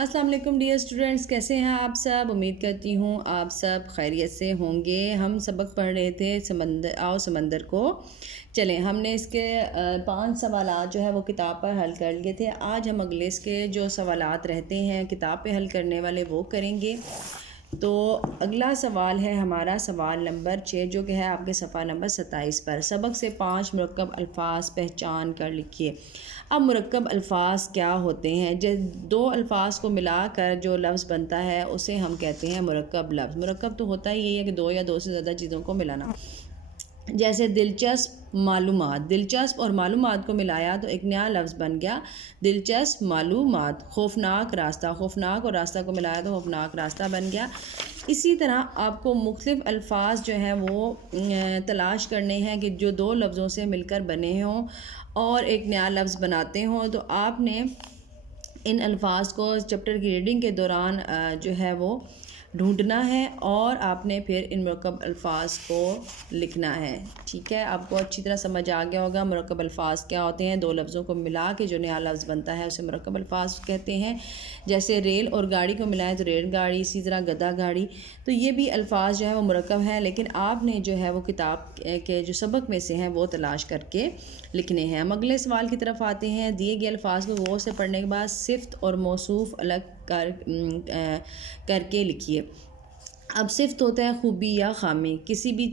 अस्सलाम वालेकुम dear students, कैसे हैं आप सब। उम्मीद करती हूँ आप सब खैरियत से होंगे। हम सबक पढ़ रहे थे समंदर को। चलें, हमने इसके 5 सवालात जो है वो किताब पर हल कर लिए थे। आज हम अगले इसके जो सवालात रहते हैं किताब पे हल करने वाले वो करेंगे। तो अगला सवाल है हमारा सवाल नंबर 6 जो कि है आपके सफ़ा नंबर 27 पर। सबक से 5 मुरक्कब अल्फाज पहचान कर लिखिए। अब मुरक्कब अल्फाज क्या होते हैं? दो अल्फाज को मिलाकर जो लफ्ज़ बनता है उसे हम कहते हैं मुरक्कब लफ्ज़। मुरक्कब तो होता ही यही है कि दो या दो से ज़्यादा चीज़ों को मिलाना। जैसे दिलचस्प, मालूमात। दिलचस्प और मालूमात को मिलाया तो एक नया लफ्ज़ बन गया दिलचस्प मालूमात। खौफनाक रास्ता, खौफनाक और रास्ता को मिलाया तो खौफनाक रास्ता बन गया। इसी तरह आपको मुख्तलिफ़ अल्फाज जो हैं वो तलाश करने हैं कि जो दो लफ्ज़ों से मिलकर बने हों और एक नया लफ्ज़ बनाते हों। तो आपने इन अल्फाज को चैप्टर की रीडिंग के दौरान जो है वो ढूंढना है और आपने फिर इन मुरक्कब अल्फाज को लिखना है। ठीक है, आपको अच्छी तरह समझ आ गया होगा मुरक्कब अल्फाज क्या होते हैं। दो लफ्ज़ों को मिला के जो नया लफ्ज़ बनता है उसे मुरक्कब अल्फाज कहते हैं। जैसे रेल और गाड़ी को मिलाएं तो रेल गाड़ी, इसी तरह गधा गाड़ी। तो ये भी अल्फाज जो है वो मुरक्कब हैं, लेकिन आपने जो है वो किताब के जो सबक में से हैं वो तलाश करके लिखने हैं। हम अगले सवाल की तरफ आते हैं। दिए गए अल्फाज को गौर से पढ़ने के बाद सिफ़त और मौसूफ़ अलग करके लिखिए। अब सिफ़त होता है खूबी या खामी। किसी भी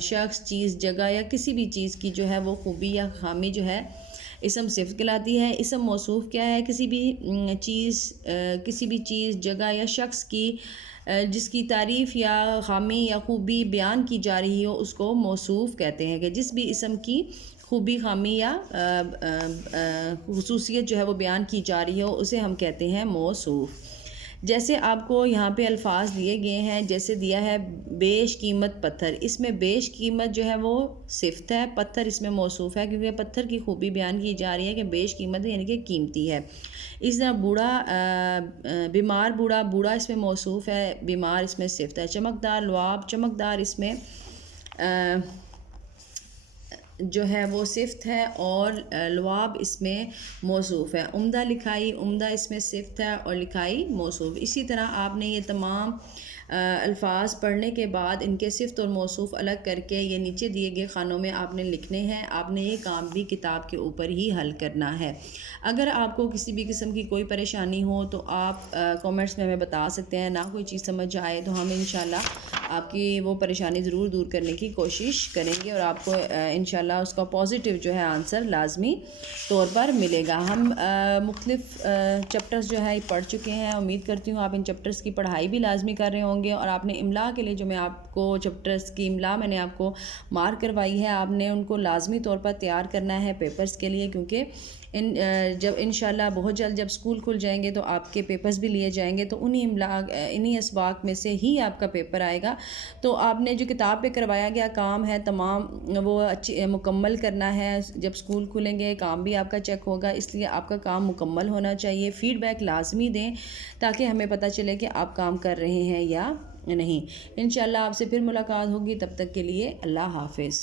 शख्स, चीज़, जगह या किसी भी चीज़ की जो है वो खूबी या खामी जो है इसम सिफ़त कहलाती है। इसम मौसूफ़ क्या है? किसी भी चीज़, जगह या शख्स की जिसकी तारीफ़ या खामी या खूबी बयान की जा रही हो उसको मौसूफ़ कहते हैं। कि जिस भी इसम की खूबी, खामी या खुसूसियत जो है वो बयान की जा रही हो उसे हम कहते हैं मौसूफ़। जैसे आपको यहाँ पे अल्फाज दिए गए हैं, जैसे दिया है बेश कीमत पत्थर। इसमें बेश कीमत जो है वो सिफ़त है, पत्थर इसमें मौसूफ़ है क्योंकि पत्थर की खूबी बयान की जा रही है कि बेश कीमत यानी कि कीमती है। इस तरह बीमार, बूढ़ा इसमें मौसूफ़ है, बीमार इसमें सिफ़त है। चमकदार, लुआब, चमकदार इसमें जो है वो सिफ़त है और लुआब इसमें मौसूफ़ है। उम्दा, लिखाई, उम्दा इसमें सिफ़त है और लिखाई मौसूफ़। इसी तरह आपने ये तमाम अल्फाज पढ़ने के बाद इनके सिफ़त और मौसूफ़ अलग करके ये नीचे दिए गए खानों में आपने लिखने हैं। आपने ये काम भी किताब के ऊपर ही हल करना है। अगर आपको किसी भी किस्म की कोई परेशानी हो तो आप कमेंट्स में हमें बता सकते हैं। ना कोई चीज़ समझ आए तो हम इंशाल्लाह आपकी वो परेशानी ज़रूर दूर करने की कोशिश करेंगे और आपको इंशाल्लाह उसका पॉजिटिव जो है आंसर लाजमी तौर पर मिलेगा। हम मुख्तलिफ़ चैप्टर्स जो है पढ़ चुके हैं। उम्मीद करती हूँ आप इन चैप्टर्स की पढ़ाई भी लाजमी कर रहे होंगे और आपने इमला के लिए जो मैं आपको चैप्टर्स की इमला मैंने आपको मार्क करवाई है, आपने उनको लाजमी तौर पर तैयार करना है पेपर्स के लिए। क्योंकि जब इंशाल्लाह बहुत जल्द जब स्कूल खुल जाएंगे तो आपके पेपर्स भी लिए जाएंगे, तो इन्हीं असबाक में से ही आपका पेपर आएगा। तो आपने जो किताब पे करवाया गया काम है तमाम वो अच्छी मुकम्मल करना है। जब स्कूल खुलेंगे काम भी आपका चेक होगा, इसलिए आपका काम मुकम्मल होना चाहिए। फ़ीडबैक लाजमी दें ताकि हमें पता चले कि आप काम कर रहे हैं या नहीं। इंशाल्लाह आपसे फिर मुलाकात होगी, तब तक के लिए अल्लाह हाफ़िज़।